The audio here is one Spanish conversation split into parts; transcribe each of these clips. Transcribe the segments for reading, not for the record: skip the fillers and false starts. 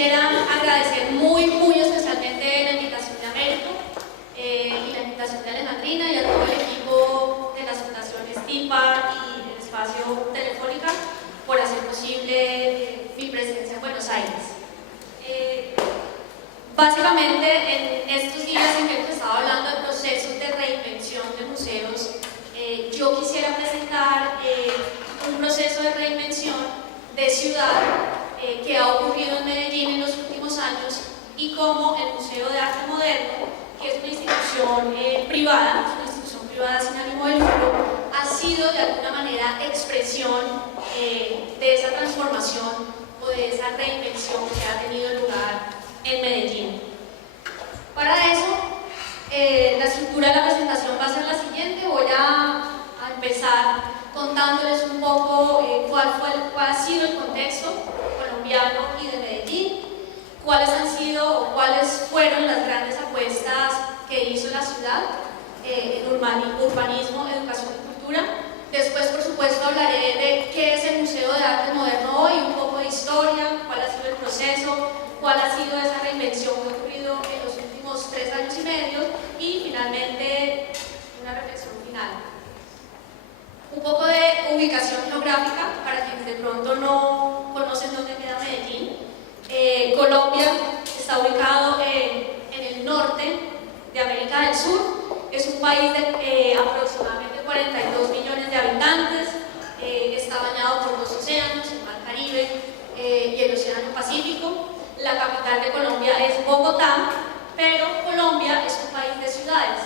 quisiera agradecer muy especialmente la invitación de Américo y la invitación de Alejandrina y a todo el equipo de las fundaciones TIPA y el espacio Telefónica por hacer posible mi presencia en Buenos Aires. Básicamente, en estos días en que hemos estado hablando de procesos de reinvención de museos, yo quisiera presentar un proceso de reinvención de ciudad que ha ocurrido en Medellín en los últimos años y cómo el Museo de Arte Moderno, que es una institución privada sin ánimo de lucro, ha sido de alguna manera expresión de esa transformación o de esa reinvención que ha tenido lugar en Medellín. Para eso, la estructura de la presentación va a ser la siguiente. Voy a empezar contándoles un poco cuál ha sido el contexto colombiano y de Medellín, cuáles fueron las grandes apuestas que hizo la ciudad en urbanismo, educación y cultura. Después, por supuesto, hablaré de qué es el Museo de Arte Moderno hoy, un poco de historia, cuál ha sido el proceso, cuál ha sido esa reinvención que ha ocurrido en los últimos 3 años y medio y finalmente una reflexión final. Un poco de ubicación geográfica para quienes de pronto no conocen dónde queda Medellín. Colombia está ubicado en el norte de América del Sur. Es un país de aproximadamente 42 millones de habitantes. Está bañado por 2 océanos, el Mar Caribe y el Océano Pacífico. La capital de Colombia es Bogotá, pero Colombia es un país de ciudades.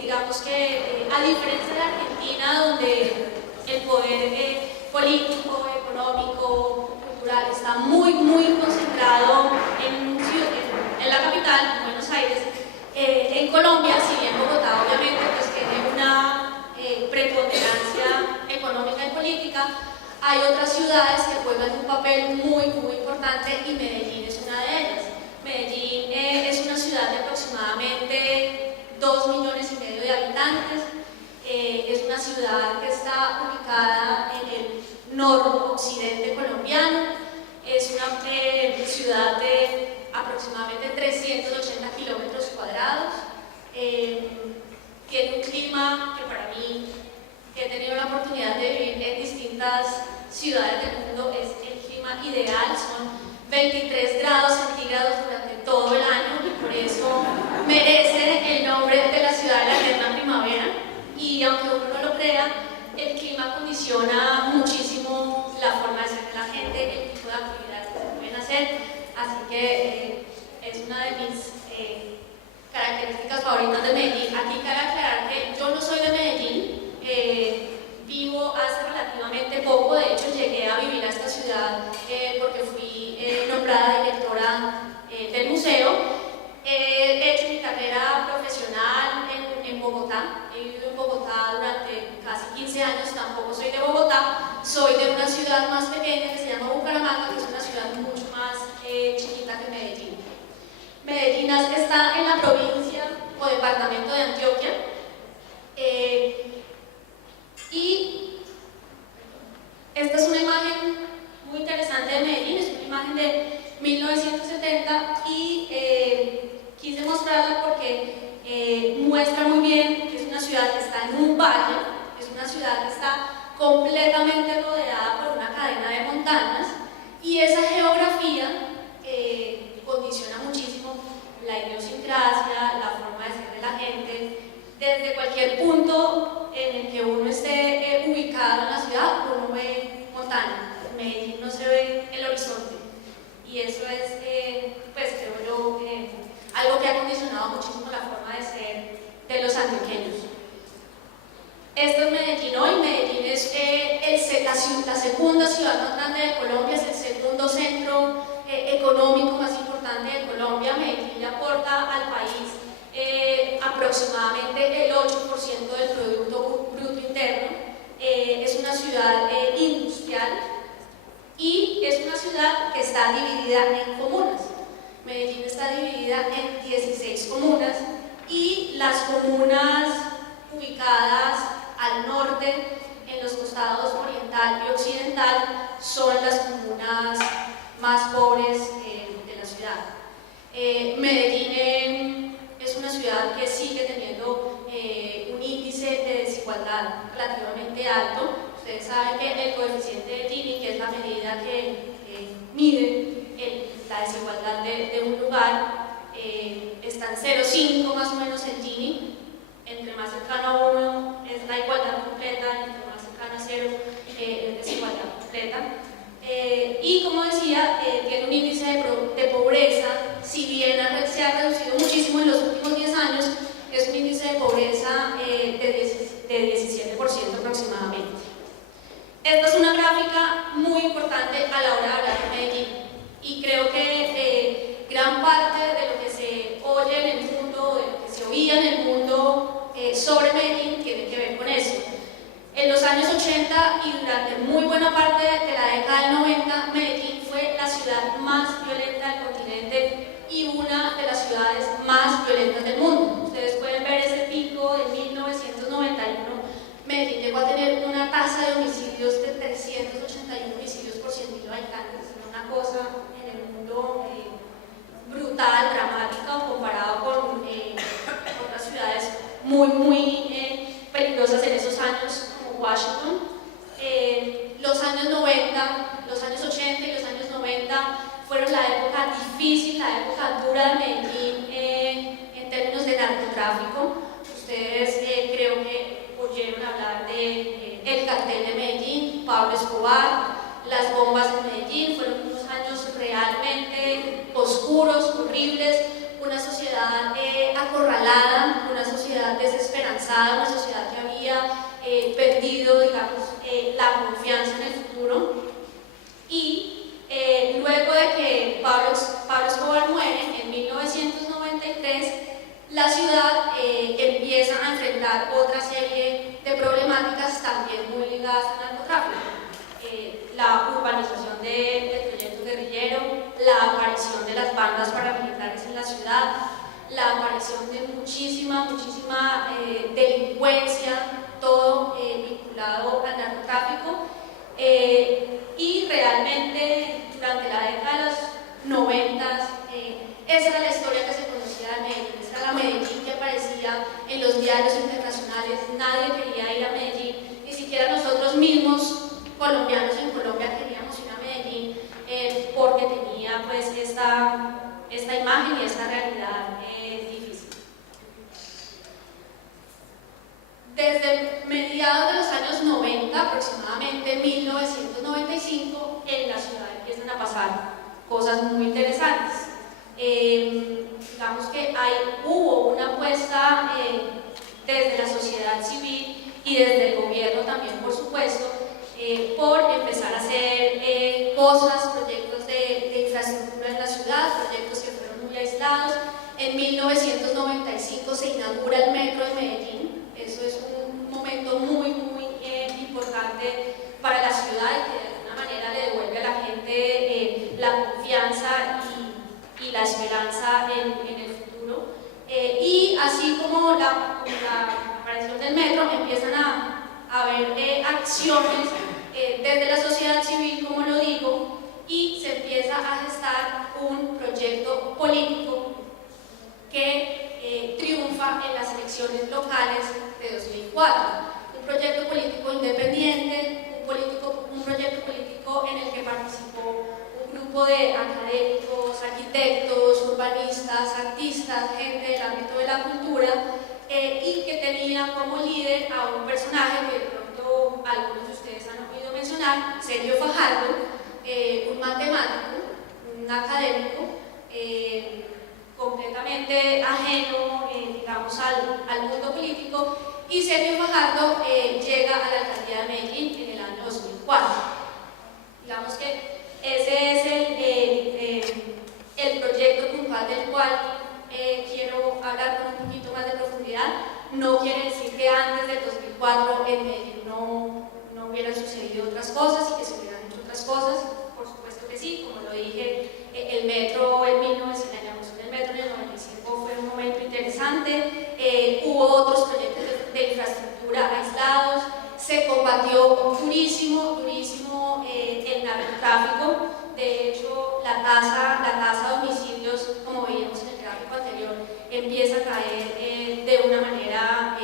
Digamos que a diferencia de Argentina, donde el poder político, económico, cultural está muy concentrado en la capital, en Buenos Aires, en Colombia, si bien Bogotá obviamente pues tiene una preponderancia económica y política, hay otras ciudades que juegan un papel muy importante y Medellín es una de ellas. Medellín es una ciudad de aproximadamente 2,5 millones de habitantes. Es una ciudad que está ubicada en el noroccidente colombiano. Es una ciudad de aproximadamente 380 kilómetros cuadrados. Tiene un clima que para mí, que he tenido la oportunidad de vivir en distintas ciudades del mundo, es el clima ideal. Son 23 grados centígrados durante todo el año y por eso merece el nombre de la ciudad de la eterna primavera. Y aunque uno no lo crea, el clima condiciona muchísimo la forma de ser de la gente, el tipo de actividades que se pueden hacer, así que es una de mis características favoritas de Medellín. Aquí cabe aclarar que yo no soy de Medellín, vivo hace relativamente poco, de hecho llegué a vivir a esta ciudad porque fui nombrada directora del museo. He hecho mi carrera profesional en Bogotá, he vivido en Bogotá durante casi 15 años, tampoco soy de Bogotá, soy de una ciudad más pequeña que se llama Bucaramanga, que es una ciudad mucho más chiquita que Medellín. Medellín está en la provincia o departamento de Antioquia, y esta es una imagen muy interesante de Medellín, es una imagen de 1970 y quise mostrarla porque muestra muy bien que es una ciudad que está en un valle, es una ciudad que está completamente rodeada por una cadena de montañas y esa geografía condiciona muchísimo la idiosincrasia, la forma de ser de la gente. Desde cualquier punto en el que uno esté ubicado en la ciudad, uno ve montaña. En Medellín no se ve el horizonte y eso es, pues creo yo, algo que ha condicionado muchísimo la forma de ser de los antioqueños. Esto es Medellín hoy. Medellín es la segunda ciudad más grande de Colombia, es el segundo centro económico más importante de Colombia. Medellín le aporta al país aproximadamente el 8% del Producto Bruto Interno. Es una ciudad industrial y es una ciudad que está dividida en comunas. Medellín está dividida en 16 comunas y las comunas ubicadas al norte, en los costados oriental y occidental, son las comunas más pobres de la ciudad. Medellín es una ciudad que sigue teniendo un índice de desigualdad relativamente alto. Ustedes saben que el coeficiente de Gini, que es la medida que mide la desigualdad de un lugar, está en 0,5 más o menos el Gini. Entre más cercano a 1 es la igualdad completa, entre más cercano a 0 es desigualdad completa. Y como decía, tiene un índice de pobreza, si bien se ha reducido muchísimo en los últimos 10 años, es un índice de pobreza de 17% aproximadamente. Esta es una gráfica muy importante a la hora de hablar de Medellín, y creo que gran parte de lo que se oye en el mundo, de lo que se oía en el mundo sobre Medellín tiene que ver con eso. En los años 80 y durante muy buena parte de la década del 90, Medellín fue la ciudad más violenta del continente y una de las ciudades más violentas del mundo. Ustedes pueden ver ese pico de 1991. Medellín llegó a tener una tasa de homicidios de 381 homicidios por 100.000 habitantes, una cosa en el mundo brutal, dramática, comparado con otras ciudades muy peligrosas en esos años, como Washington. Los años 90, los años 80 y los años 90 fueron la época difícil, la época dura de Medellín en términos de narcotráfico. Ustedes creo que oyeron hablar del cartel de Medellín, Pablo Escobar, las bombas en Medellín. Fueron unos años realmente oscuros, horribles, una sociedad acorralada, una sociedad desesperanzada, una sociedad que había perdido, digamos, la confianza en el futuro. Y luego de que Pablo Escobar muere en 1993, la ciudad empieza a enfrentar otra serie de problemáticas también muy ligadas al narcotráfico. La urbanización del proyecto guerrillero, la aparición de las bandas paramilitares en la ciudad, la aparición de muchísima delincuencia, todo vinculado al narcotráfico. Y realmente durante la década de los 90, esa era la historia que se conocía de Medellín, esa era la Medellín que aparecía en los diarios internacionales. Nadie quería ir a Medellín, ni siquiera nosotros mismos colombianos en Colombia queríamos ir a Medellín porque tenía pues esta imagen y esta realidad difícil. Desde mediados de los años 90, aproximadamente 1995, en la ciudad empiezan a pasar cosas muy interesantes. Digamos que hubo una apuesta desde la sociedad civil y desde el gobierno también, por supuesto, por empezar a hacer cosas, proyectos de infraestructura en la ciudad, proyectos que fueron muy aislados. En 1995 se inaugura el metro de Medellín. Eso es un momento muy importante para la ciudad y que de alguna manera le devuelve a la gente la confianza y la esperanza en el futuro. Y así como la aparición del metro, empiezan a haber acciones desde la sociedad civil, como lo digo, y se empieza a gestar un proyecto político que triunfa en las elecciones locales de 2004. Un proyecto político independiente, un proyecto político en el que participó un grupo de académicos, arquitectos, urbanistas, artistas, gente del ámbito de la cultura, y que tenía como líder a un personaje que de pronto algunos de ustedes han oído mencionar, Sergio Fajardo, un matemático, un académico, completamente ajeno, digamos, al mundo político, y Sergio Fajardo llega a la alcaldía de Medellín en el año 2004. Digamos que ese es el proyecto puntual del cual quiero hablar con un poquito más de profundidad. No quiere decir que antes del 2004 en Medellín no hubieran sucedido otras cosas y que se hubieran hecho otras cosas. Por supuesto que sí, como lo dije, el metro en 1900, la inauguración del metro en el 95 fue un momento interesante. Hubo otros proyectos de infraestructura aislados. Se combatió durísimo el narcotráfico. De hecho, empieza a caer de una manera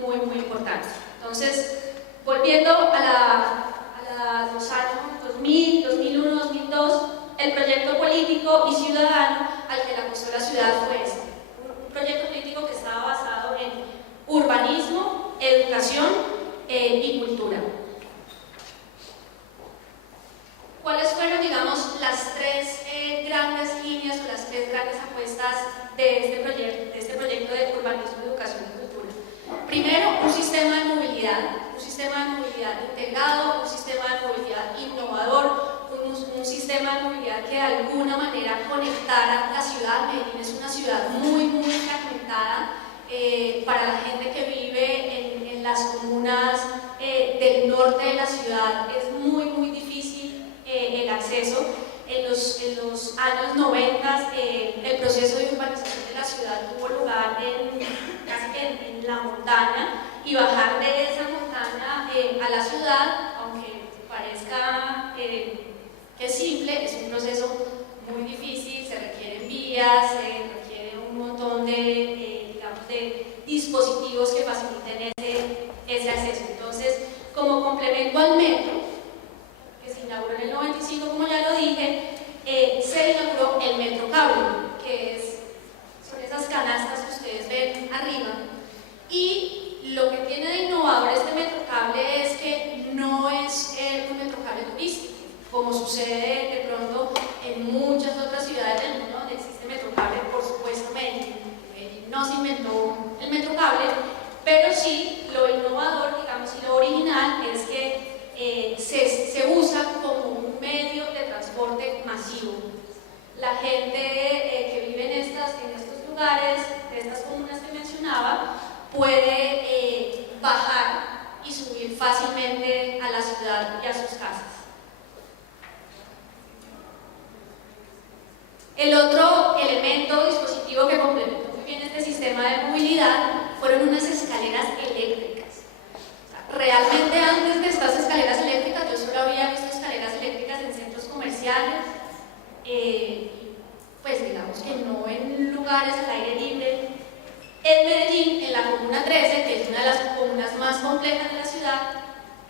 muy, muy importante. Entonces, volviendo a los años 2000, 2001, 2002, el proyecto político y ciudadano al que le apostó la ciudad fue este. Un proyecto político que estaba basado en urbanismo, educación y cultura. ¿Cuáles fueron, digamos, las tres grandes líneas o las tres grandes apuestas de este proyecto de urbanismo, educación y cultura? Primero, un sistema de movilidad integrado, un sistema de movilidad innovador, un sistema de movilidad que de alguna manera conectara la ciudad. Medellín es una ciudad muy, muy fragmentada. Para la gente que vive en las comunas del norte de la ciudad es muy, muy difícil el acceso. En los años 90 el proceso de urbanización de la ciudad tuvo lugar casi que en la montaña, y bajar de esa montaña a la ciudad, aunque parezca que es simple, es un proceso muy difícil. Se requieren vías, se requiere un montón de dispositivos que faciliten ese acceso. Entonces, como complemento al metro, que se inauguró en el 95, como ya lo dije, se inauguró el metro cable, que son esas canastas que ustedes ven arriba. Y lo que tiene de innovador este metro cable es que no es un metro cable turístico, como sucede de pronto en muchas otras ciudades del mundo donde existe metro cable. Por supuesto, Medellín no se inventó el metro cable, pero sí lo innovador, digamos, y lo original es que se usa como un medio de transporte masivo. La gente que vive en estos lugares, de estas comunas que mencionaba, puede bajar y subir fácilmente a la ciudad y a sus casas. El otro elemento o dispositivo que complementó muy bien este sistema de movilidad fueron unas escaleras eléctricas. O sea, realmente antes de estas escaleras eléctricas yo solo había visto escaleras eléctricas en centros comerciales, pues digamos que no en lugares al aire libre. En Medellín, en la Comuna 13, que es una de las comunas más complejas de la ciudad,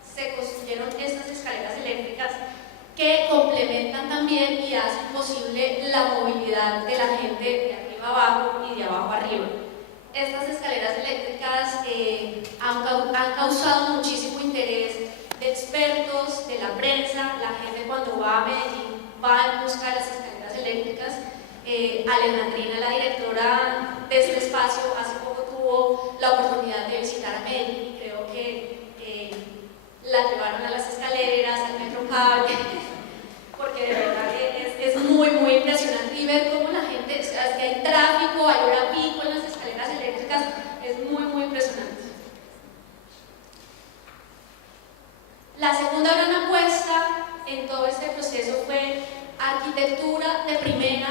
se construyeron estas escaleras eléctricas que complementan también y hacen posible la movilidad de la gente de arriba abajo y de abajo arriba. Estas escaleras eléctricas han causado muchísimo interés de expertos, de la prensa. La gente, cuando va a Medellín, va en busca de las escaleras eléctricas. Alejandrina, la directora de este espacio, hace poco tuvo la oportunidad de visitar a Medellín y creo que la llevaron a las escaleras, al metro cable, porque de verdad es muy, muy impresionante, y ver cómo la gente, o sea, es que hay tráfico, hay hora pico en las escaleras eléctricas, es muy, muy impresionante. La segunda gran apuesta en todo este proceso fue arquitectura de primera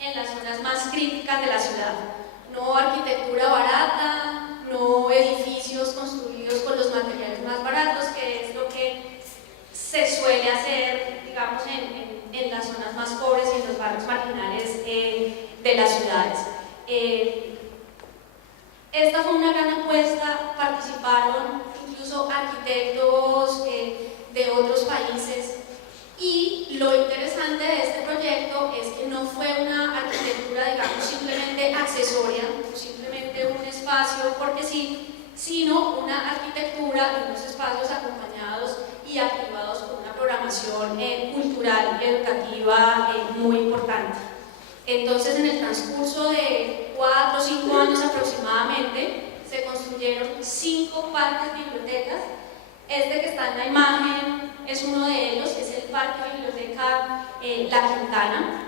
en las zonas más críticas de la ciudad. No arquitectura barata, no edificios construidos con los materiales más baratos, que es lo que se suele hacer, digamos, en las zonas más pobres y en los barrios marginales de las ciudades. Esta fue una gran apuesta. Participaron incluso arquitectos de otros países, y lo interesante de este proyecto es que no fue una arquitectura, digamos, simplemente accesoria, simplemente un espacio porque sí, sino una arquitectura de unos espacios acompañados y activados por una programación cultural y educativa muy importante. Entonces, en el transcurso de 4 o 5 años aproximadamente, se construyeron 5 parques bibliotecas. Este que está en la imagen es uno de ellos, que es el Parque Biblioteca La Quintana,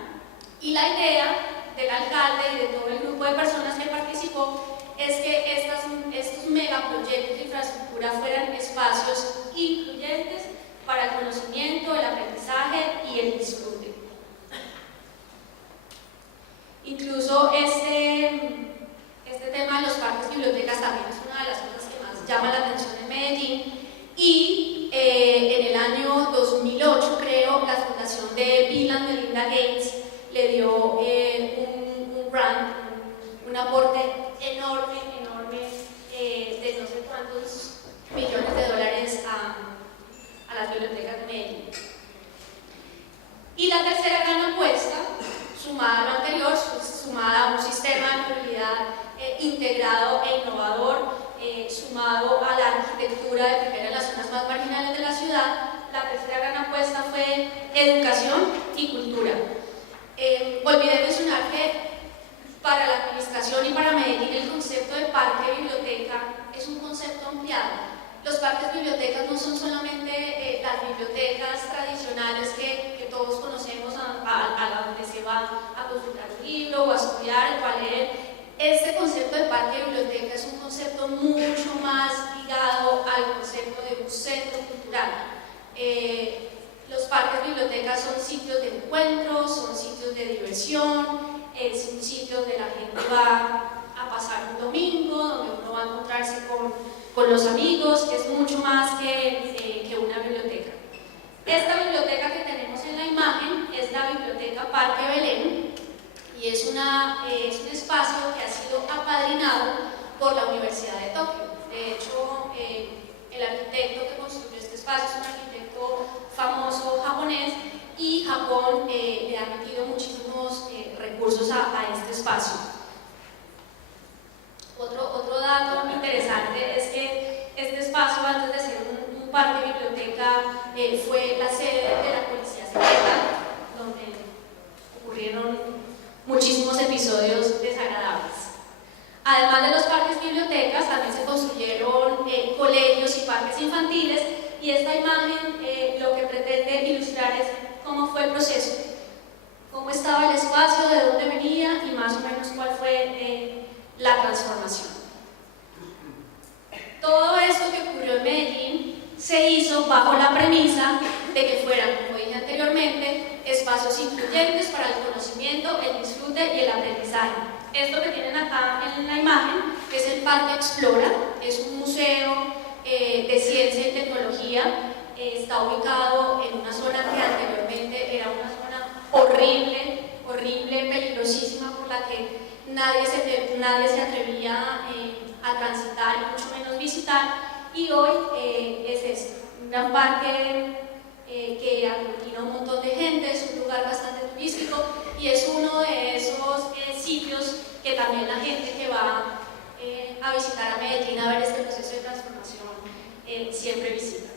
y la idea del alcalde y de todo el grupo de personas que participó es que estos megaproyectos de infraestructura fueran espacios incluyentes para el conocimiento, el aprendizaje y el disfrute. Incluso este tema de los parques bibliotecas también es una de las cosas que más llama la atención en Medellín. Y en el año 2008, creo, la fundación de Bill and Melinda Gates le dio un grant, un aporte enorme, de no sé cuántos millones de dólares a las bibliotecas de Medellín. Y la tercera gran apuesta, sumada a lo anterior, sumada a un sistema de movilidad integrado e innovador, sumado a la arquitectura de primera en las zonas más marginales de la ciudad, la tercera gran apuesta fue educación y cultura. Olvidé mencionar que para la administración y para Medellín el concepto de parque-biblioteca es un concepto ampliado. Los parques-bibliotecas no son solamente las bibliotecas tradicionales que todos conocemos a donde se va a consultar un libro o a estudiar o a leer. Este concepto de parque-biblioteca es un concepto mucho más ligado al concepto de un centro cultural. Los parques-bibliotecas son sitios de encuentro, son sitios de diversión, es un sitio donde la gente va a pasar un domingo, donde uno va a encontrarse con los amigos, es mucho más que una biblioteca. Esta biblioteca que tenemos en la imagen es la Biblioteca Parque Belén y es un espacio que ha sido apadrinado por la Universidad de Tokio. De hecho, el arquitecto que construyó este espacio es un arquitecto famoso japonés y Japón le ha metido muchísimos recursos a este espacio. Otro dato interesante es que este espacio, antes de ser un parque biblioteca, fue la sede de la policía secreta, donde ocurrieron muchísimos episodios desagradables. Además de los parques bibliotecas, también se construyeron colegios y parques infantiles, y esta imagen lo que pretende ilustrar es cómo fue el proceso, cómo estaba el espacio, de dónde venía y más o menos cuál fue la transformación. Todo esto que ocurrió en Medellín se hizo bajo la premisa de que fueran, como dije anteriormente, espacios incluyentes para el conocimiento, el disfrute y el aprendizaje. Esto que tienen acá en la imagen es el Parque Explora, es un museo de ciencia y tecnología. Está ubicado en una zona que anteriormente era una zona horrible, peligrosísima, por la que nadie se atrevía a transitar y mucho menos visitar, y hoy es esto, un gran parque que aglutina un montón de gente, es un lugar bastante turístico y es uno de esos sitios que también la gente que va a visitar a Medellín a ver este proceso de transformación siempre visita.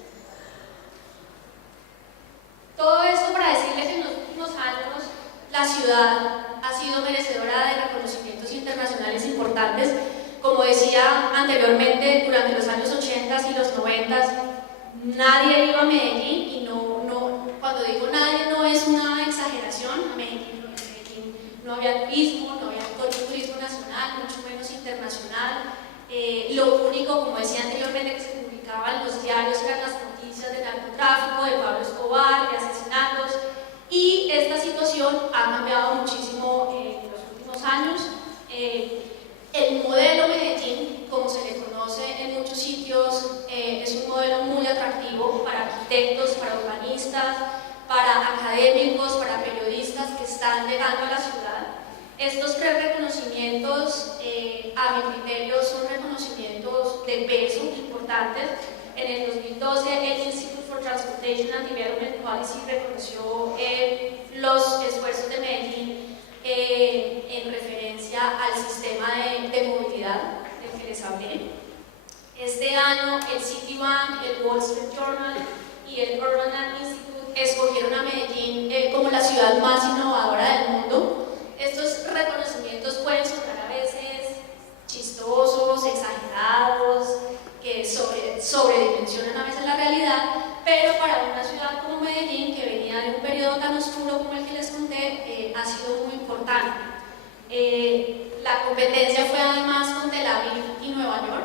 Todo esto para decirles que en los últimos años la ciudad ha sido merecedora de reconocimientos internacionales importantes. Como decía anteriormente, durante los años 80 y los 90 nadie iba a Medellín, y cuando digo nadie no es una exageración. En Medellín no había turismo, no había turismo nacional, mucho menos internacional. Lo único, como decía anteriormente, que se publicaba en los diarios eran las noticias de narcotráfico, de Pablo Escobar, de asesinatos, y esta situación ha cambiado muchísimo en los últimos años. El modelo Medellín, como se le conoce en muchos sitios, es un modelo muy atractivo para arquitectos, para urbanistas, para académicos, para periodistas que están llegando a la ciudad. Estos tres reconocimientos, a mi criterio, son reconocimientos de peso importantes. En el 2012, el Institute for Transportation and Development Policy reconoció los esfuerzos de Medellín en referencia al sistema de movilidad del que les hablé. Este año, el Citibank, el Wall Street Journal y el Urban Land Institute escogieron a Medellín como la ciudad más innovadora del mundo. Estos reconocimientos pueden sonar a veces chistosos, exagerados, que sobredimensionan a veces la realidad, pero para una ciudad como Medellín, que venía de un periodo tan oscuro como el que les conté, ha sido muy importante. La competencia fue además con Tel Aviv y Nueva York,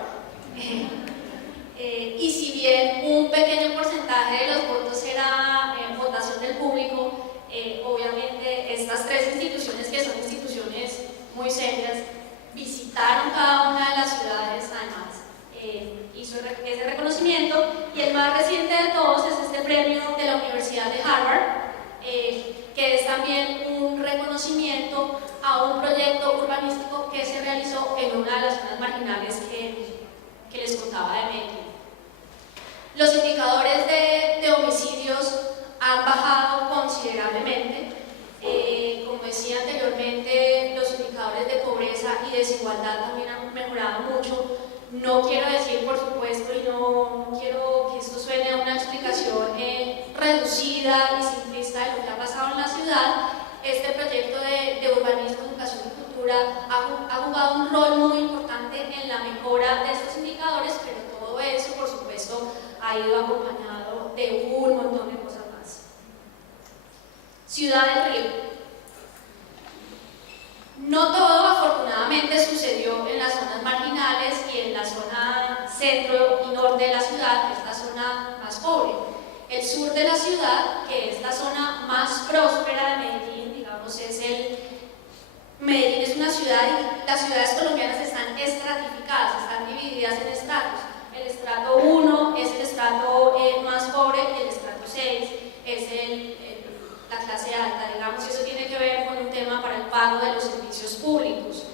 y si bien un pequeño porcentaje de los votos era votación del público, obviamente estas tres instituciones, que son instituciones muy serias, visitaron cada una de las ciudades. Además hizo ese reconocimiento, y el más reciente de todos es este premio de la Universidad de Harvard, que es también un reconocimiento reconocimiento a un proyecto urbanístico que se realizó en una de las zonas marginales que les contaba de Medellín. Los indicadores de homicidios han bajado considerablemente. Como decía anteriormente, los indicadores de pobreza y desigualdad también han mejorado mucho. No quiero decir, por supuesto, y no quiero que esto suene a una explicación reducida y simplista de lo que ha pasado en la ciudad. Este proyecto de urbanismo, educación y cultura ha jugado un rol muy importante en la mejora de estos indicadores, pero todo eso, por supuesto, ha ido acompañado de un montón de cosas más. Ciudad del Río. No todo, afortunadamente, sucedió en las zonas marginales y en la zona centro y norte de la ciudad, que es la zona más pobre. El sur de la ciudad, que es la zona más próspera de Medellín, digamos, Medellín es una ciudad y las ciudades colombianas están estratificadas, están divididas en estratos. El estrato 1 es el estrato más pobre y el estrato 6 es la clase alta, digamos, y eso tiene que ver con un tema para el pago de los servicios públicos.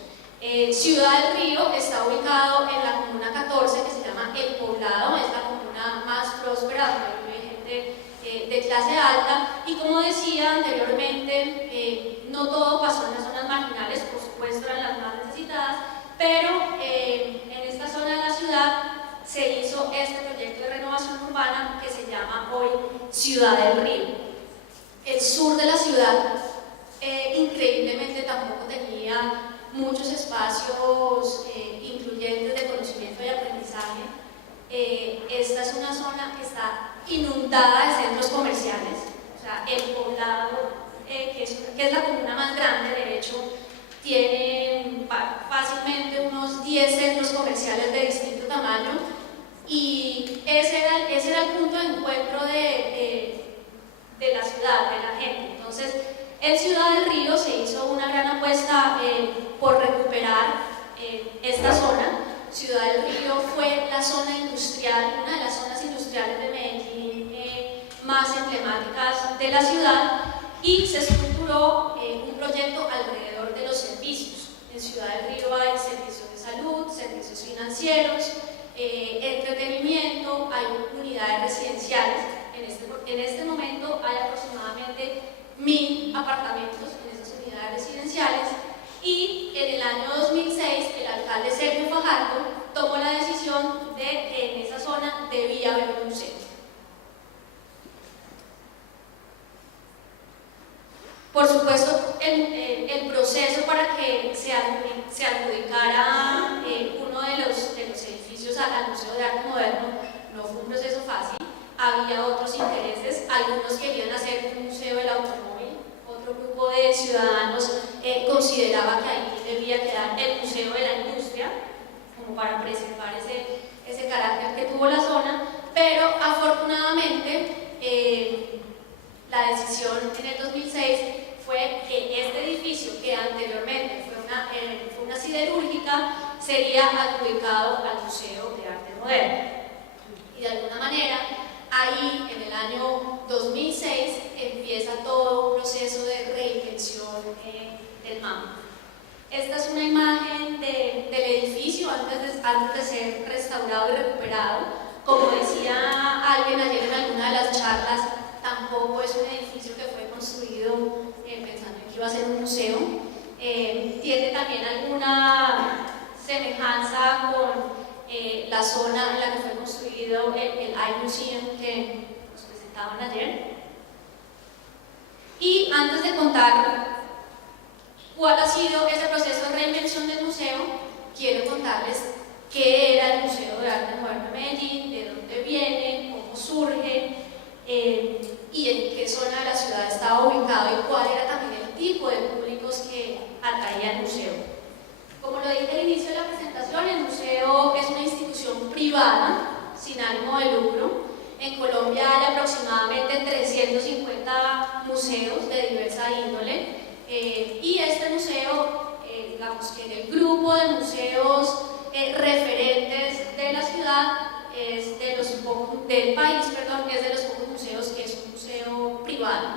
Ciudad del Río está ubicado en la comuna 14, que se llama El Poblado, es la comuna más próspera, donde vive gente de clase alta, y como decía anteriormente, no todo pasó en las zonas marginales, por supuesto eran las más necesitadas, pero en esta zona de la ciudad se hizo este proyecto de renovación urbana que se llama hoy Ciudad del Río. El sur de la ciudad, increíblemente, tampoco tenía muchos espacios incluyentes de conocimiento y aprendizaje. Esta es una zona que está inundada de centros comerciales. O sea, El Poblado, que es la comuna más grande, de hecho, tiene fácilmente unos 10 centros comerciales de distinto tamaño, y ese era el punto de encuentro de la ciudad, de la gente. Entonces, en Ciudad del Río se hizo una gran apuesta por recuperar esta zona. Ciudad del Río fue la zona industrial, una de las zonas industriales de Medellín más emblemáticas de la ciudad, y se estructuró un proyecto alrededor de los servicios. En Ciudad del Río hay servicios de salud, servicios financieros, entretenimiento, hay unidades residenciales. En este momento hay aproximadamente 1000 apartamentos en esas unidades residenciales, y en el año 2006 el alcalde Sergio Fajardo tomó la decisión de que en esa zona debía haber un museo. Por supuesto, el proceso para que se adjudicara uno de los edificios al Museo de Arte Moderno no fue un proceso fácil. Había otros intereses, algunos querían hacer un museo del automóvil, otro grupo de ciudadanos consideraba que ahí debía quedar el Museo de la Industria, como para preservar ese carácter que tuvo la zona, pero afortunadamente la decisión en el 2006 fue que este edificio, que anteriormente fue una siderúrgica, sería adjudicado al Museo de Arte Moderno. Y de alguna manera, ahí, en el año 2006, empieza todo un proceso de reinvención del MAM. Esta es una imagen del edificio antes de ser restaurado y recuperado. Como decía alguien ayer en alguna de las charlas, tampoco es un edificio que fue construido pensando en que iba a ser un museo. Tiene también alguna semejanza con la zona en la que fue construido el iMuseum que nos presentaban ayer. Y antes de contar cuál ha sido ese proceso de reinvención del museo, quiero contarles qué era el Museo de Arte Moderno de Medellín, de dónde viene, cómo surge y en qué zona de la ciudad estaba ubicado, y cuál era también el tipo de públicos que atraía el museo. Como lo dije al inicio de la presentación, el museo es una institución privada sin ánimo de lucro. En Colombia hay aproximadamente 350 museos de diversa índole, y este museo, digamos que en el grupo de museos referentes de la ciudad, es de los pocos, del país, perdón, es de los pocos museos que es un museo privado.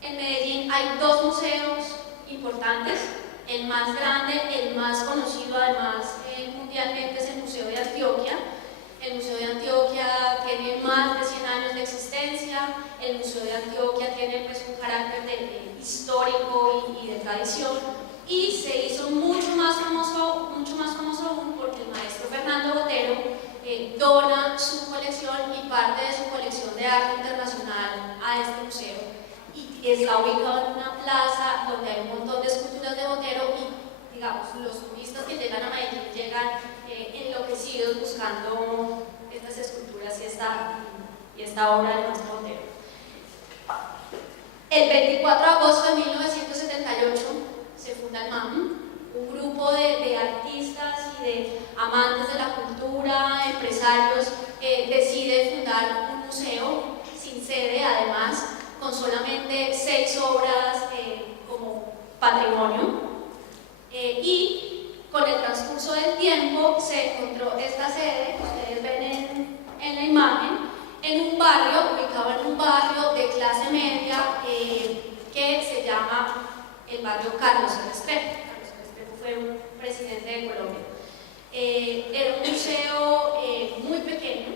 En Medellín hay dos museos importantes. El más grande, el más conocido además mundialmente, es el Museo de Antioquia. El Museo de Antioquia tiene más de 100 años de existencia. El Museo de Antioquia tiene pues, un carácter histórico y de tradición, y se hizo mucho más famoso aún porque el maestro Fernando Botero dona su colección y parte de su colección de arte internacional a este museo, y está ubicado en una plaza donde hay un montón de esculturas de Botero, y digamos, los turistas que llegan a Medellín llegan enloquecidos buscando estas esculturas y esta obra del maestro Botero. El 24 de agosto de 1978 se funda el MAM, un grupo de artistas y de amantes de la cultura, empresarios, decide fundar un museo sin sede, además, con solamente 6 obras como patrimonio, y con el transcurso del tiempo se encontró esta sede, que ustedes ven en la imagen, en un barrio, ubicado en un barrio de clase media que se llama el barrio Carlos Restrepo. Carlos Restrepo fue un presidente de Colombia. Era un museo muy pequeño,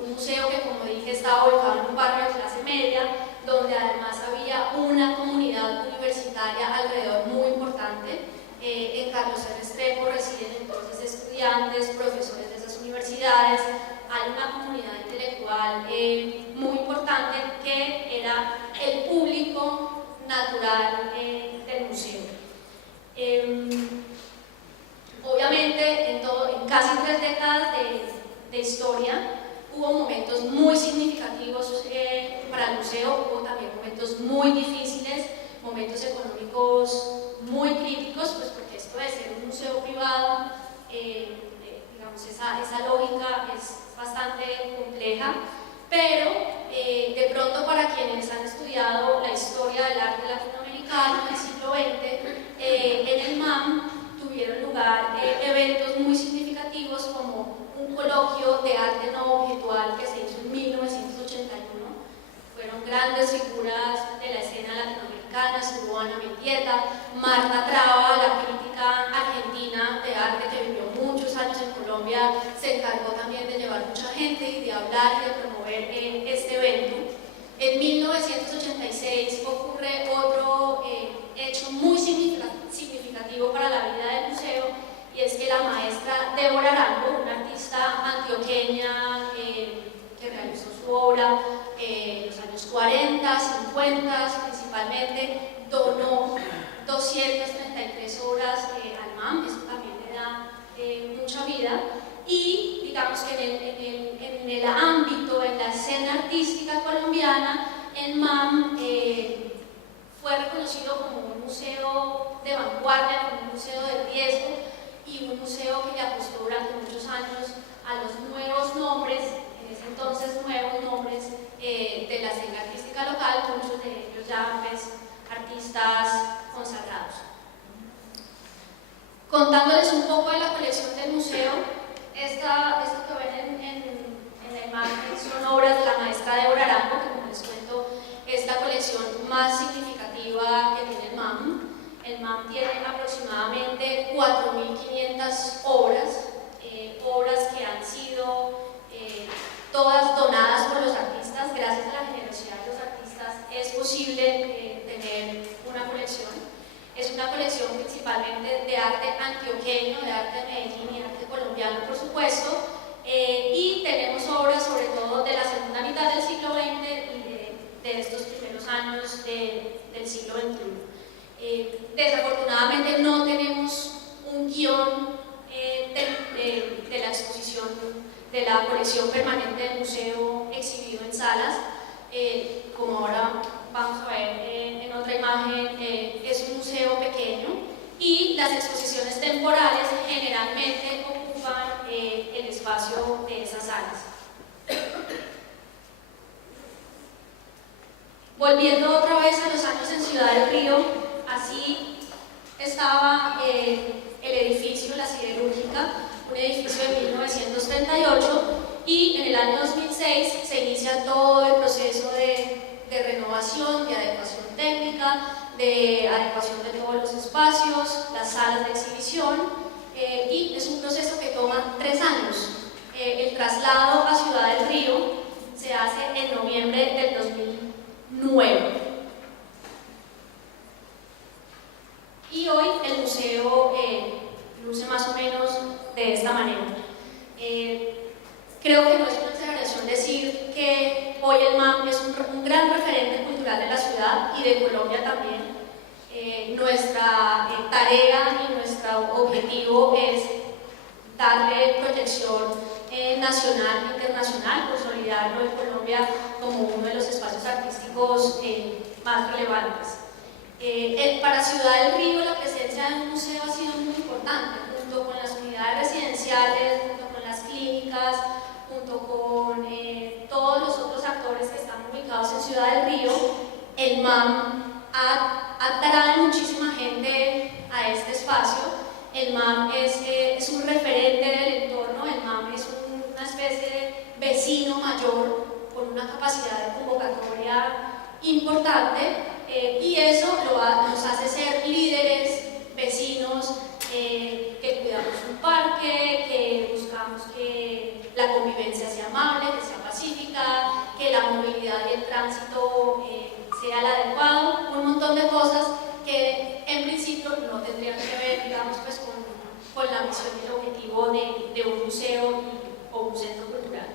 un museo que, como dije, estaba ubicado en un barrio de clase media, donde además había una comunidad universitaria alrededor muy importante. En Carlos Restrepo residen entonces estudiantes, profesores de esas universidades. Hay una comunidad intelectual muy importante que era el público natural del museo. Obviamente, en casi 3 décadas de historia, hubo momentos muy significativos para el museo, hubo también momentos muy difíciles, momentos económicos muy críticos, pues porque esto de ser un museo privado, digamos, esa lógica es bastante compleja, pero de pronto para quienes han estudiado la historia del arte latinoamericano del siglo XX, en el MAM tuvieron lugar eventos muy significativos como un coloquio de arte no objetual que se hizo en 1981. Fueron grandes figuras de la escena latinoamericana, estuvo Ana Mendieta, Marta Traba, la crítica argentina de arte que vivió muchos años en Colombia, se encargó también de llevar mucha gente y de hablar y de promover este evento. En 1986 ocurre otro hecho muy significativo para la vida del museo, y es que la maestra Débora Arango, una artista antioqueña que realizó su obra en los años 40, 50 principalmente, donó 233 obras al MAM. Eso también le da mucha vida, y digamos que en el ámbito, en la escena artística colombiana, el MAM fue reconocido como un museo de vanguardia, como un museo de riesgo, y un museo que le apostó durante muchos años a los nuevos nombres, en ese entonces nuevos nombres de la escena artística local, muchos de ellos ya pues, artistas consagrados. Contándoles un poco de la colección del museo, esto que ven en la imagen son obras de la maestra Débora Arango, que como les cuento es la colección más significativa que tiene el MAM. El MAM tiene aproximadamente 4.500 obras, obras que han sido todas donadas por los artistas. Gracias a la generosidad de los artistas es posible tener una colección. Es una colección principalmente de arte antioqueño, de arte de Medellín y arte colombiano, por supuesto, y tenemos obras sobre todo de la segunda mitad del siglo XX y de estos primeros años del siglo XXI. Desafortunadamente no tenemos un guión de la exposición, de la colección permanente del museo exhibido en salas, como ahora vamos a ver en otra imagen. Es un museo pequeño y las exposiciones temporales generalmente ocupan el espacio de esas salas. Volviendo otra vez a los años en Ciudad del Río, así estaba el edificio, la siderúrgica, un edificio de 1938, y en el año 2006 se inicia todo el proceso de renovación, de adecuación técnica, de adecuación de todos los espacios, las salas de exhibición, y es un proceso que toma 3 años. El traslado a Ciudad del Río se hace en noviembre del 2009. Y hoy el museo luce más o menos de esta manera. Creo que no es una exageración decir que hoy el MAM es un gran referente cultural de la ciudad y de Colombia también. Nuestra tarea y nuestro objetivo es darle proyección nacional e internacional, consolidarlo en Colombia como uno de los espacios artísticos más relevantes. Para Ciudad del Río la presencia de un museo ha sido muy importante, junto con las unidades residenciales, junto con las clínicas, junto con todos los otros actores que están ubicados en Ciudad del Río. El MAM ha atraído muchísima gente a este espacio. El MAM es un referente del entorno, el MAM es una especie de vecino mayor con una capacidad de convocatoria importante, y eso nos hace ser líderes, vecinos, que cuidamos un parque, que buscamos que la convivencia sea amable, que sea pacífica, que la movilidad y el tránsito sea el adecuado, un montón de cosas que en principio no tendrían que ver, digamos, pues, con la misión y el objetivo de un museo o un centro cultural.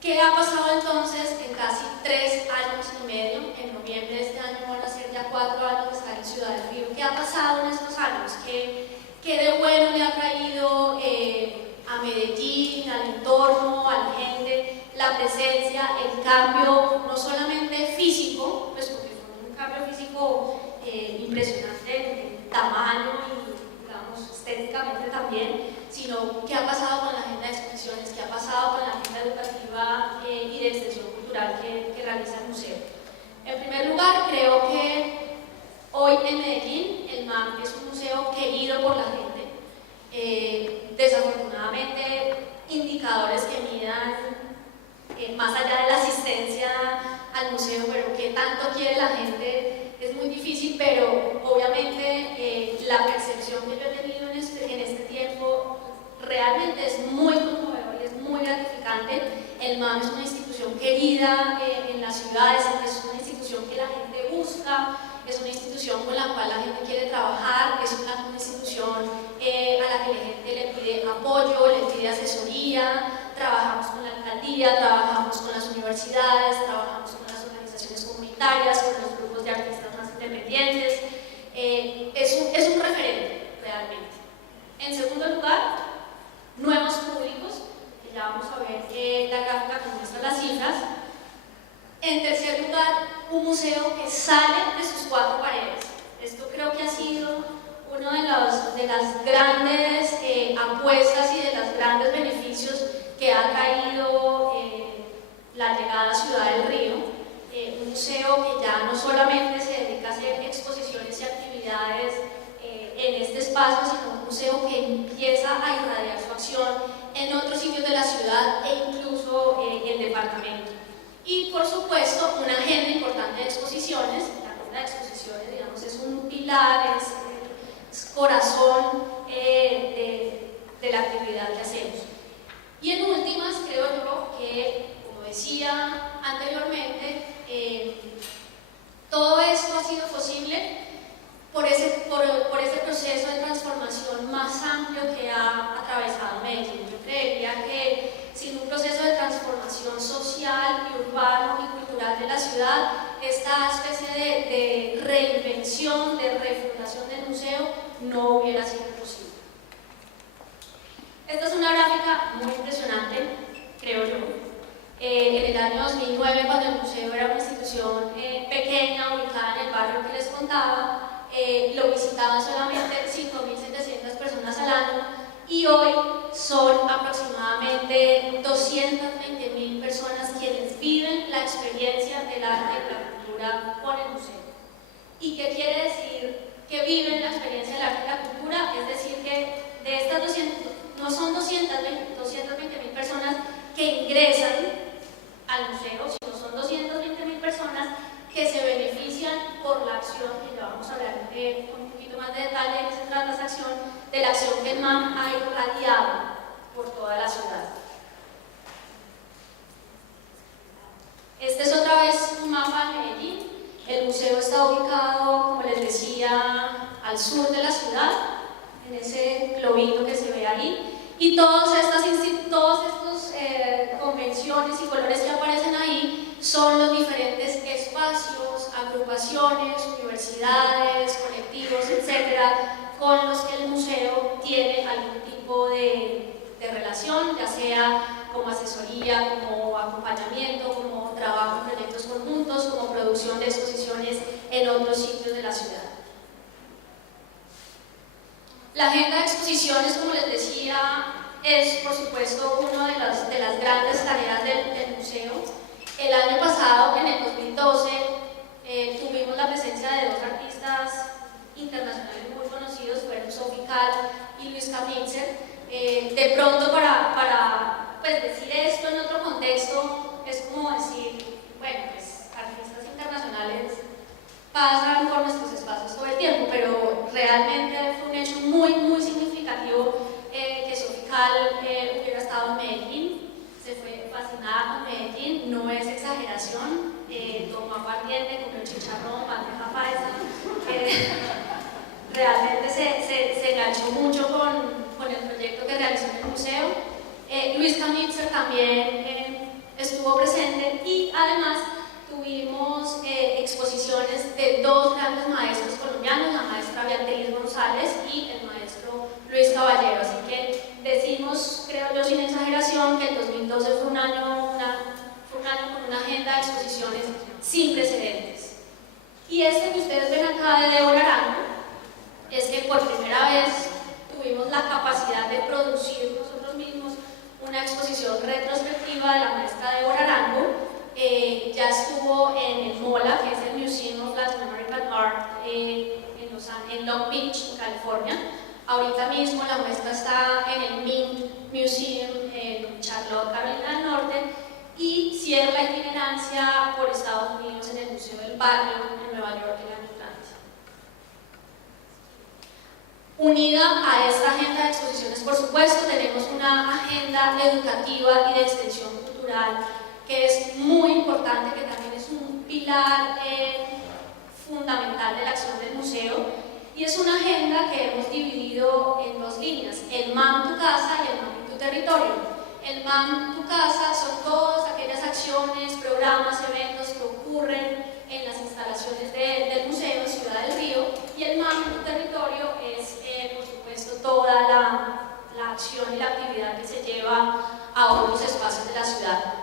¿Qué ha pasado entonces en casi 3 años y medio? En noviembre de este año van a ser ya 4 años de estar en Ciudad del Río. ¿Qué ha pasado en estos años? ¿Qué de bueno le ha traído a Medellín, al entorno, a la gente, la presencia, el cambio, no solamente físico, pues porque fue un cambio físico impresionante en tamaño y, digamos, estéticamente también, sino qué ha pasado con la agenda de exposiciones, qué ha pasado con la agenda educativa y de extensión cultural que realiza el museo? En primer lugar, creo que hoy en Medellín el MAM es un museo querido por la gente. Desafortunadamente, indicadores que midan más allá de la asistencia al museo, pero qué tanto quiere la gente, es muy difícil, pero obviamente la percepción que yo he tenido en este tiempo realmente es muy conmovedora y es muy gratificante. El MAM es una institución querida en las ciudades, es una institución que la gente busca, es una institución con la cual la gente quiere trabajar, es una institución a la que la gente le pide apoyo, le pide asesoría. Trabajamos con la alcaldía, trabajamos con las universidades, trabajamos con las organizaciones comunitarias, con los grupos de artistas más independientes. Es un referente realmente. En segundo lugar, nuevos públicos, que ya vamos a ver la gráfica que muestra las cifras. En tercer lugar, un museo que sale de sus 4 paredes. Esto creo que ha sido uno de las grandes apuestas y de los grandes beneficios que ha traído la llegada a Ciudad del Río. Un museo que ya no solamente se dedica a hacer exposiciones y actividades en este espacio, sino un museo que empieza a irradiar su acción en otros sitios de la ciudad e incluso en el departamento. Y por supuesto, una agenda importante de exposiciones. La agenda de exposiciones, digamos, es un pilar, es corazón de la actividad que hacemos. Y en últimas, creo yo que, como decía anteriormente, todo esto ha sido posible por ese proceso de transformación más amplio que ha atravesado Medellín. Yo creería que sin un proceso de transformación social y urbano y cultural de la ciudad, esta especie de reinvención, de refundación del museo no hubiera sido posible. Esta es una gráfica muy impresionante, creo yo. En el año 2009, cuando el museo era una institución pequeña, ubicada en el barrio que les contaba, lo visitaban solamente 5.700 personas al año, y hoy son aproximadamente 220.000 personas quienes viven la experiencia del arte y la cultura con el museo. ¿Y qué quiere decir que viven la experiencia del arte y la cultura? Es decir, que de estas 200, no son 220.000 personas que ingresan al museo, sino son 220.000 personas que se benefician con un poquito más de detalle de qué se trata esa acción, de la acción que el MAM ha irradiado por toda la ciudad. Este es otra vez un mapa de Medellín. El museo está ubicado, como les decía, al sur de la ciudad, en ese globito que se ve ahí. Y todas estas convenciones y colores que aparecen ahí son los diferentes espacios, agrupaciones, universidades, colectivos, etcétera, con los que el museo tiene algún tipo de relación, ya sea como asesoría, como acompañamiento, como trabajo en proyectos conjuntos, como producción de exposiciones en otros sitios de la ciudad. La agenda de exposiciones, como les decía, es por supuesto una de las grandes tareas del museo. El año pasado, en el 2012, tuvimos la presencia de dos artistas internacionales muy conocidos, fueron Sophie Calle y Luis Kaminzer. De pronto, para pues, decir esto en otro contexto, es como decir, bueno, pues artistas internacionales pasan por nuestros espacios todo el tiempo, pero realmente fue un hecho muy significativo que Sophie Calle hubiera estado en Medellín. Se fue fascinada con Medellín, no es exageración, tomó aguardiente, comió chicharrón, bandeja paisa, realmente se enganchó mucho con el proyecto que realizó en el museo. Luis Kaminzer también estuvo presente y además tuvimos exposiciones de dos grandes maestros colombianos, la maestra Beatriz González y el maestro Luis Caballero, así que decimos, creo yo sin exageración, que el 2012 fue un año con una agenda de exposiciones sin precedentes. Y este que ustedes ven acá de Débora Arango es que por primera vez tuvimos la capacidad de producir nosotros mismos una exposición retrospectiva de la maestra Débora Arango. Ya estuvo en el MOLA, que es el Museum of Latin American Art en Long Beach, en California. Ahorita mismo la muestra está en el Mint Museum en Charlotte, Carolina del Norte, y cierra la itinerancia por Estados Unidos en el Museo del Barrio en Nueva York el año entrante. Unida a esta agenda de exposiciones, por supuesto, tenemos una agenda educativa y de extensión cultural que es muy importante, que también es un pilar fundamental de la acción del museo, y es una agenda que hemos dividido en dos líneas: el MAM Tu Casa y el MAM Tu Territorio. El MAM Tu Casa son todas aquellas acciones, programas, eventos que ocurren en las instalaciones del museo en Ciudad del Río, y el MAM Tu Territorio es, por supuesto, toda la acción y la actividad que se lleva a otros espacios de la ciudad.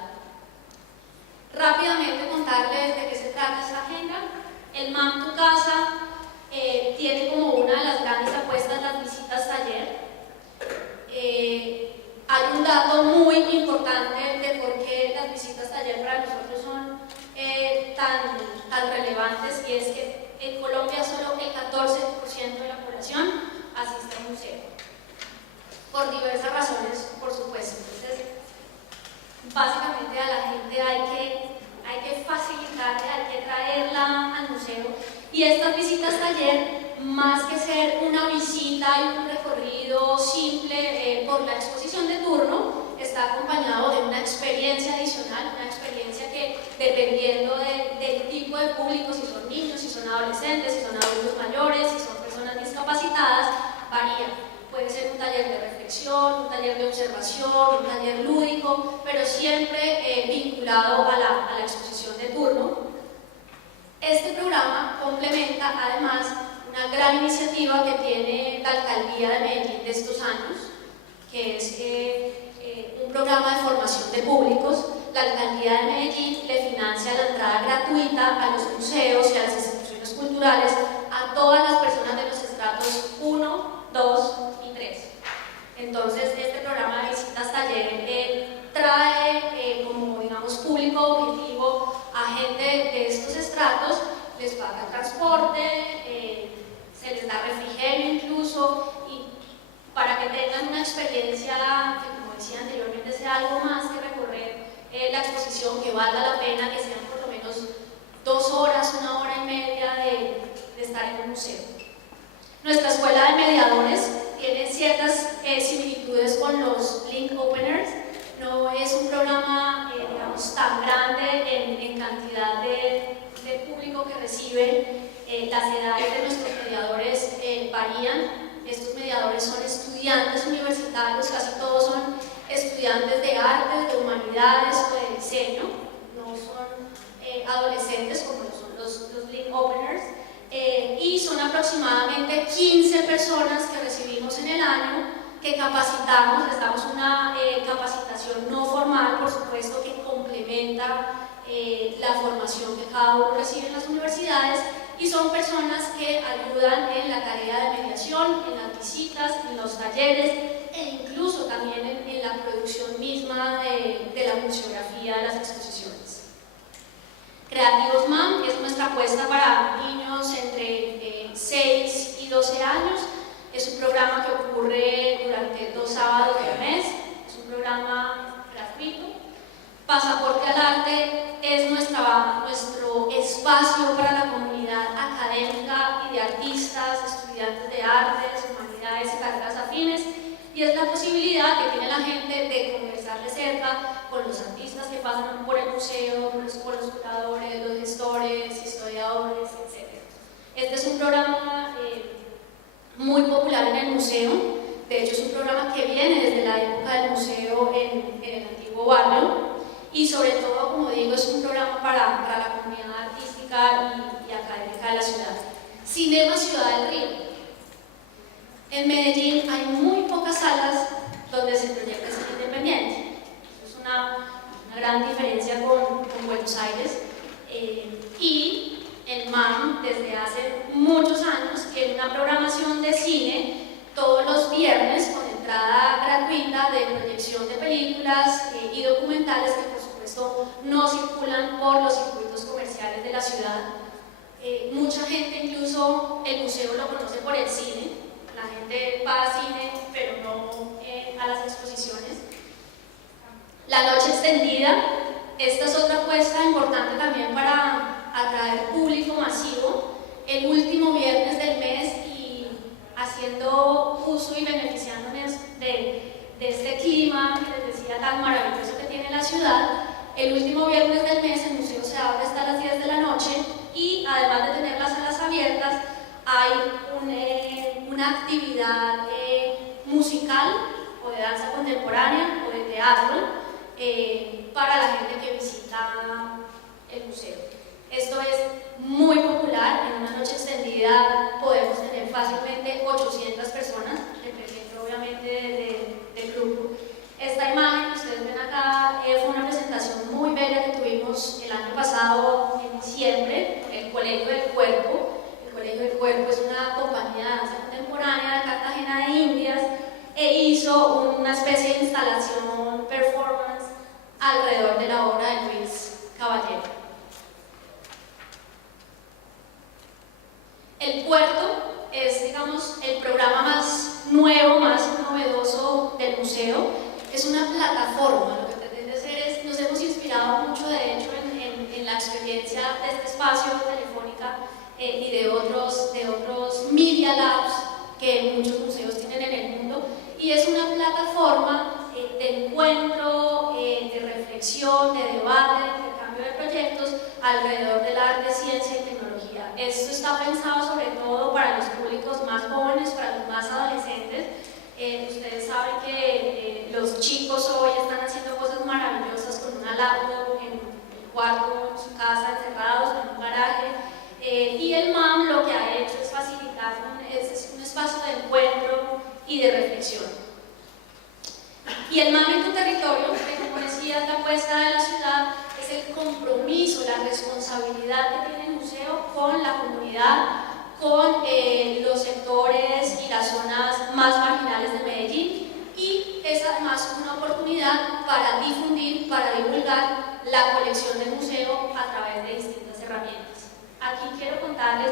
Rápidamente contarles de qué se trata esta agenda. El MAM Tu Casa tiene como una de las grandes apuestas las visitas taller. Hay un dato muy importante de por qué las visitas taller para nosotros son tan relevantes, y es que en Colombia solo el 14% de la población asiste a un museo, por diversas razones, por supuesto. Entonces, básicamente a la gente hay que facilitarle, hay que traerla al museo, y estas visitas taller, más que ser una visita y un recorrido simple por la exposición de turno, está acompañado de una experiencia adicional, una experiencia que, dependiendo del tipo de público, si son niños, si son adolescentes, si son adultos mayores, si son personas discapacitadas, varía. Puede ser un taller de reflexión, un taller de observación, un taller lúdico, pero siempre vinculado a la exposición de turno. Este programa complementa además una gran iniciativa que tiene la Alcaldía de Medellín de estos años, que es un programa de formación de públicos. La Alcaldía de Medellín le financia la entrada gratuita a los museos y a las instituciones culturales a todas las personas de los estratos 1, 2 y 3. Entonces, este programa de visitas taller trae como, digamos, público objetivo a gente de estos estratos, les paga transporte, se les da refrigerio incluso, y para que tengan una experiencia que, como decía anteriormente, sea algo más que recorrer la exposición, que valga la pena, que sean por lo menos 2 horas, 1 hora y media de estar en un museo. Nuestra escuela de mediadores tiene ciertas similitudes con los link openers. No es un programa, digamos, tan grande en cantidad de público que recibe. Las edades de nuestros mediadores varían. Estos mediadores son estudiantes universitarios, casi todos son estudiantes de artes, de humanidades o de diseño. No son adolescentes como son los link openers. Y son aproximadamente 15 personas que recibimos en el año, que capacitamos. Les damos una capacitación no formal, por supuesto, que complementa la formación que cada uno recibe en las universidades, y son personas que ayudan en la tarea de mediación, en las visitas, en los talleres e incluso también en la producción misma de la museografía de las exposiciones. Creativos MAM es nuestra apuesta para niños entre 6 y 12 años. Es un programa que ocurre durante 2 sábados del mes. Es un programa gratuito. Pasaporte al Arte es nuestro espacio para la comunidad académica y de artistas, estudiantes de artes, humanidades y carreras afines, y es la posibilidad que tiene la gente de conversar de cerca con los artistas que pasan por el museo, por los curadores, los gestores, historiadores, etc. Este es un programa muy popular en el museo. De hecho, es un programa que viene desde la época del museo en el antiguo barrio, y sobre todo, como digo, es un programa para la comunidad artística y académica de la ciudad. Cinema Ciudad del Río. En Medellín hay muy pocas salas donde se proyecta cine independiente. Eso es una gran diferencia con Buenos Aires. Y el MAM, desde hace muchos años, tiene una programación de cine todos los viernes con entrada gratuita de proyección de películas y documentales que, por supuesto, no circulan por los circuitos comerciales de la ciudad. Mucha gente, incluso el museo, lo conoce por el cine. La gente va a cine, pero no a las exposiciones. La noche extendida, esta es otra apuesta importante también para atraer público masivo. El último viernes del mes, y haciendo uso y beneficiándonos de este clima que les decía tan maravilloso que tiene la ciudad, el último viernes del mes el museo se abre hasta las 10 de la noche, y además de tener las salas abiertas, hay una actividad musical o de danza contemporánea o de teatro para la gente que visita el museo. Esto es muy popular. En una noche extendida podemos tener fácilmente 800 personas, dependiendo obviamente del grupo. Esta imagen que ustedes ven acá fue una presentación muy bella que tuvimos el año pasado en diciembre, en el Colegio del Cuerpo. El Colegio del Cuerpo es una compañía de danza contemporánea de Cartagena de Indias, e hizo una especie de instalación performance alrededor de la obra de Luis Caballero. El Puerto es, digamos, el programa más nuevo, más novedoso del museo. Es una plataforma. Lo que pretende hacer es, nos hemos inspirado mucho, de hecho, en la experiencia de este espacio Telefónica y de otros Media Labs que muchos museos tienen en el mundo, y es una plataforma de encuentro, de reflexión, de debate, de intercambio de proyectos alrededor del arte, ciencia y tecnología. Esto está pensado sobre todo para los públicos más jóvenes, para los más adolescentes. Ustedes saben que los chicos hoy están haciendo cosas maravillosas con una laptop en el cuarto, en su casa, encerrados en un garaje, y el MAM lo que ha hecho es facilitar un espacio de encuentro y de reflexión. Y el MAM en tu territorio, que como decía, la apuesta de la ciudad, es el compromiso, la responsabilidad que tiene el museo con la comunidad, con los sectores y las zonas más marginales de Medellín, y es además una oportunidad para difundir, para divulgar la colección del museo a través de distintas herramientas. Aquí quiero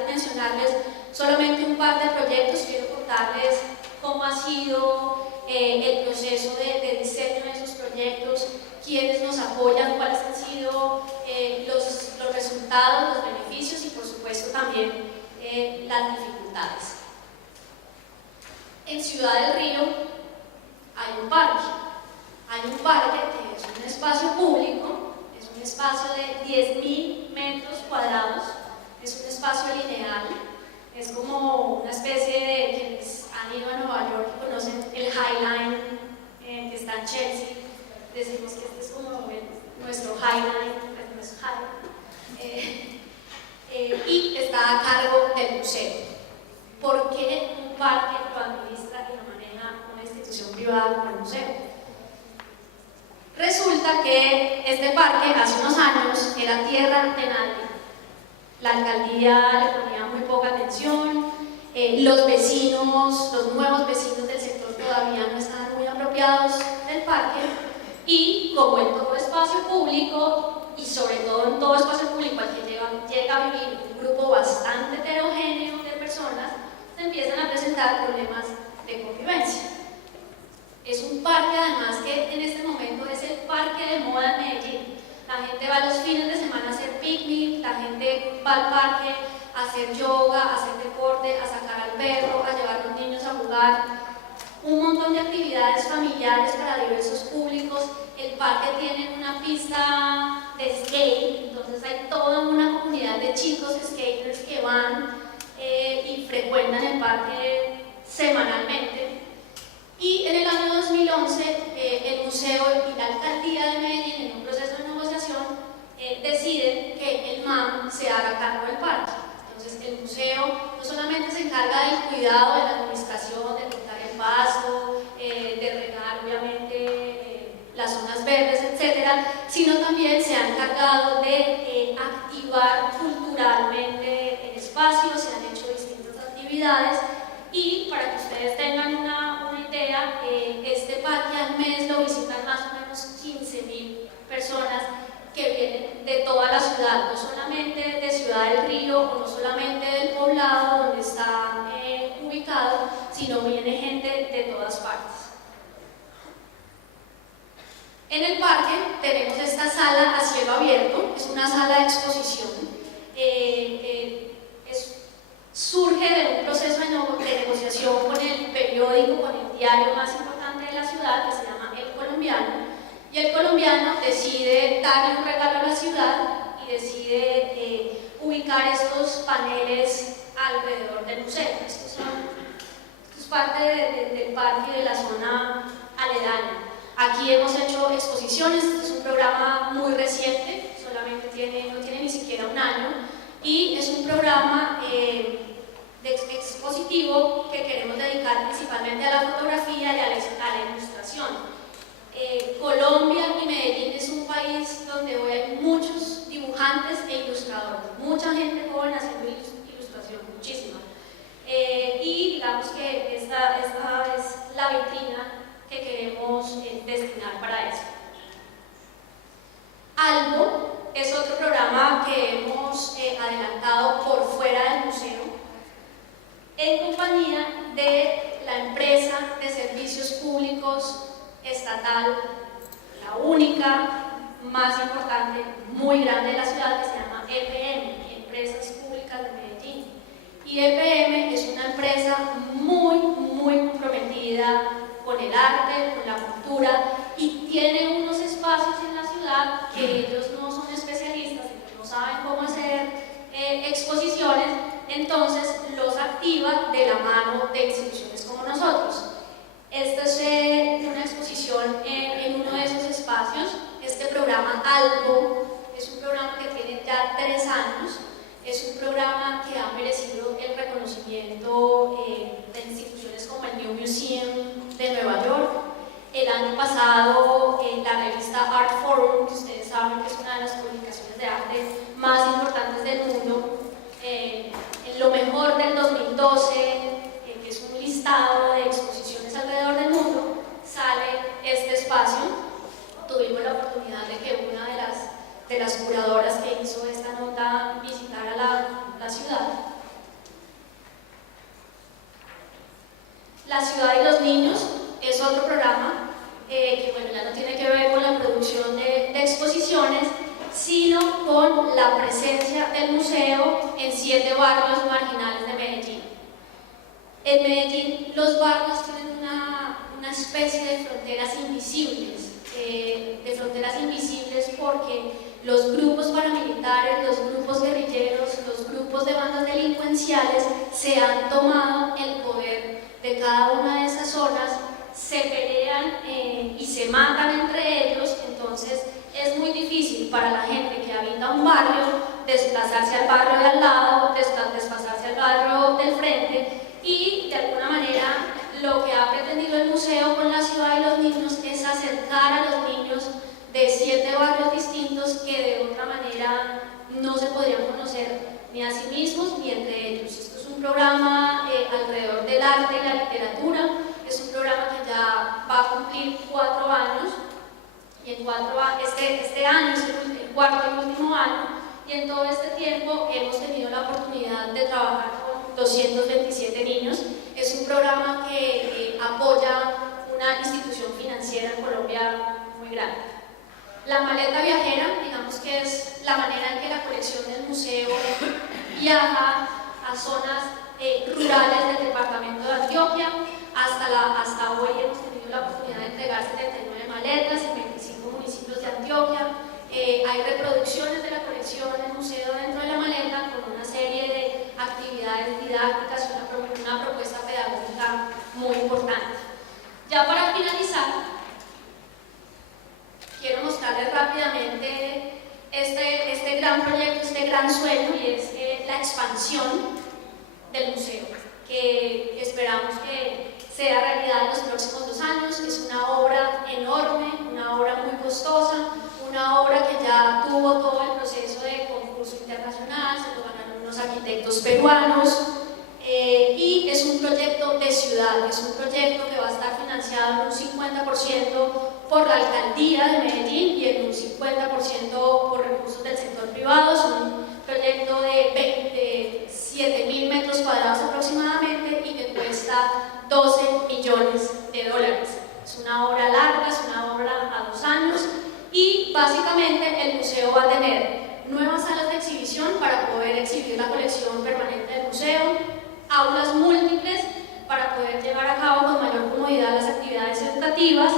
mencionarles solamente un par de proyectos. Quiero contarles cómo ha sido el proceso de diseño de esos proyectos, quiénes nos apoyan, cuáles han sido los resultados, los beneficios y por supuesto también las dificultades. En Ciudad del Río hay un parque. Hay un parque que es un espacio público, es un espacio de 10.000 metros cuadrados, es un espacio lineal, es como una especie de, quienes han ido a Nueva York y conocen el High Line que está en Chelsea, decimos que este es como nuestro High Line, pues no es High, y está a cargo del museo. ¿Por qué un parque lo administra y lo maneja una institución privada como el museo? Resulta que este parque hace unos años era tierra de nadie. La alcaldía le ponía muy poca atención, los vecinos, los nuevos vecinos del sector todavía no estaban muy apropiados del parque, y como en todo espacio público, y sobre todo en todo espacio público al que llega a vivir un grupo bastante heterogéneo de personas, se empiezan a presentar problemas de convivencia. Es un parque además que en este momento es el parque de moda en Medellín. La gente va los fines de semana a hacer picnic, la gente va al parque a hacer yoga, a hacer deporte, a sacar al perro, a llevar a los niños a jugar. Un montón de actividades familiares para diversos públicos. El parque tiene una pista de skate, entonces hay toda una comunidad de chicos skaters que van y frecuentan el parque semanalmente. Y en el año 2011 el museo y la alcaldía de Medellín, en un proceso de negociación, deciden que el MAM se haga cargo del parque. Entonces el museo no solamente se encarga del cuidado, de la administración, de cortar el pasto, de regar obviamente las zonas verdes, etcétera, sino también se ha encargado de activar culturalmente el espacio, se han hecho distintas actividades. Y para que ustedes tengan una idea, este parque al mes lo visitan más o menos 15.000 personas que vienen de toda la ciudad, no solamente de Ciudad del Río o no solamente del poblado donde está ubicado, sino viene gente de todas partes. En el parque tenemos esta sala a cielo abierto, es una sala de exposición. Surge de un proceso de negociación con el periódico, con el diario más importante de la ciudad, que se llama El Colombiano, y El Colombiano decide darle un regalo a la ciudad y decide ubicar estos paneles alrededor del museo. Esto es parte del parque y de la zona aledaña. Aquí hemos hecho exposiciones, este es un programa muy reciente, solamente no tiene ni siquiera un año, y es un programa expositivo que queremos dedicar principalmente a la fotografía y a la ilustración. Colombia y Medellín es un país donde hoy hay muchos dibujantes e ilustradores, mucha gente joven haciendo ilustración, muchísima. Y digamos que esta es la vitrina que queremos destinar para eso. Algo es otro programa que hemos adelantado por fuera del museo, en compañía de la empresa de servicios públicos estatal, la única, más importante, muy grande de la ciudad, que se llama EPM, Empresas Públicas de Medellín. Y EPM es una empresa muy comprometida con el arte, con la cultura, y tiene unos espacios en la ciudad que ellos no son especialistas, ellos no saben cómo hacer exposiciones, entonces los activa de la mano de instituciones como nosotros. Esta es una exposición en uno de esos espacios. Este programa ALBO es un programa que tiene ya 3 años, es un programa que ha merecido el reconocimiento de instituciones como el New Museum de Nueva York. El año pasado la revista Art Forum, que ustedes saben que es una de las publicaciones de arte más importantes del mundo, en lo mejor del 2012, que es un listado de exposiciones alrededor del mundo, sale este espacio. Tuvimos la oportunidad de que una de las curadoras que hizo esta nota visitara la ciudad. La ciudad y los niños es otro programa que bueno, ya no tiene que ver con la producción de exposiciones, sino con la presencia del museo en 7 barrios marginales de Medellín. En Medellín los barrios tienen una especie de fronteras invisibles porque los grupos paramilitares, los grupos guerrilleros, los grupos de bandas delincuenciales se han tomado el poder de cada una de esas zonas, se pelean y se matan entre ellos. Entonces es muy difícil para la gente que habita un barrio desplazarse al barrio de al lado, desplazarse al barrio del frente, y de alguna manera lo que ha pretendido el museo con la ciudad y los niños es acercar a los niños de 7 barrios distintos que de otra manera no se podrían conocer ni a sí mismos ni entre ellos. Esto es un programa alrededor del arte y la literatura, es un programa que ya va a cumplir 4 años, y en este año es el cuarto y último año, y en todo este tiempo hemos tenido la oportunidad de trabajar con 227 niños. Es un programa que apoya una institución financiera en Colombia muy grande. La maleta viajera, digamos que es la manera en que la colección del museo viaja a zonas rurales del departamento de Antioquia. Hasta hoy hemos tenido la oportunidad de entregar 79 maletas en 25 municipios de Antioquia. Hay reproducciones de la colección del museo dentro de la maleta con una serie de actividades didácticas y una propuesta pedagógica muy importante. Ya para finalizar, quiero mostrarles rápidamente este gran proyecto, este gran sueño, y es la expansión del museo, que esperamos que sea realidad en los próximos 2 años. Es una obra enorme, una obra muy costosa, una obra que ya tuvo todo el proceso de concurso internacional, se lo ganaron unos arquitectos peruanos, y es un proyecto de ciudad, es un proyecto que va a estar financiado en un 50% por la alcaldía de Medellín y en un 50% por recursos del sector privado. Es un proyecto de 7.000 metros cuadrados aproximadamente y que cuesta 12 millones de dólares. Es una obra larga, es una obra a 2 años, y básicamente el museo va a tener nuevas salas de exhibición para poder exhibir la colección permanente del museo, aulas múltiples para poder llevar a cabo con mayor comodidad las actividades educativas,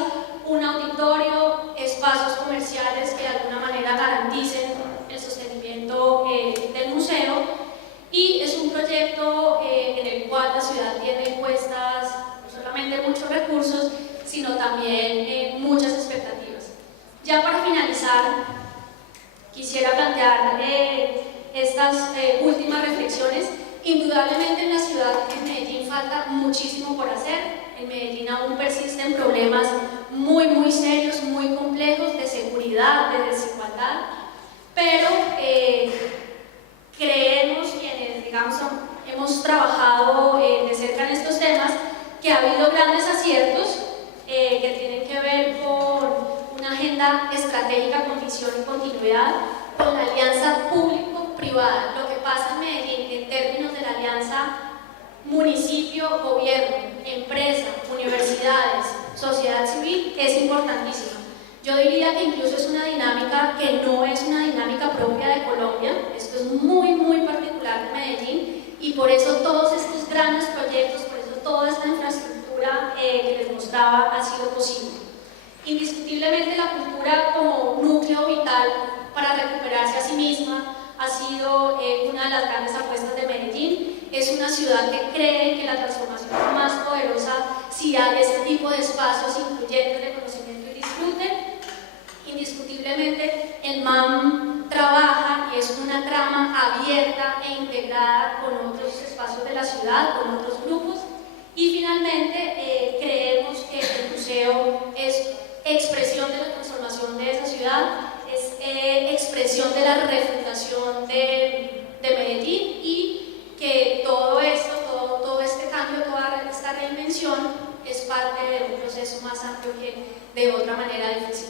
un auditorio, espacios comerciales que de alguna manera garanticen el sostenimiento del museo, y es un proyecto en el cual la ciudad tiene puestas no solamente muchos recursos, sino también muchas expectativas. Ya para finalizar, quisiera plantear estas últimas reflexiones. Indudablemente en la ciudad, en Medellín, falta muchísimo por hacer. En Medellín aún persisten problemas muy serios, muy complejos de seguridad, de desigualdad, pero creemos, quienes digamos hemos trabajado de cerca en estos temas, que ha habido grandes aciertos que tienen que ver con una agenda estratégica con visión y continuidad, con la alianza público-privada. Lo que pasa en Medellín en términos de la alianza municipio-gobierno, empresa, universidades, sociedad civil es importantísima. Yo diría que incluso es una dinámica que no es una dinámica propia de Colombia. Esto es muy particular de Medellín, y por eso todos estos grandes proyectos, por eso toda esta infraestructura que les mostraba ha sido posible. Indiscutiblemente la cultura como núcleo vital para recuperarse a sí misma ha sido una de las grandes apuestas de Medellín. Es una ciudad que cree que la transformación es más poderosa si hay este tipo de espacios incluyentes de conocimiento y disfrute. Indiscutiblemente el MAM trabaja y es una trama abierta e integrada con otros espacios de la ciudad, con otros grupos, y finalmente creemos que el museo es expresión de la transformación de esa ciudad, es expresión de la refundación de Medellín, y que todo esto, todo este cambio, toda esta reinvención es parte de un proceso más amplio que de otra manera difícil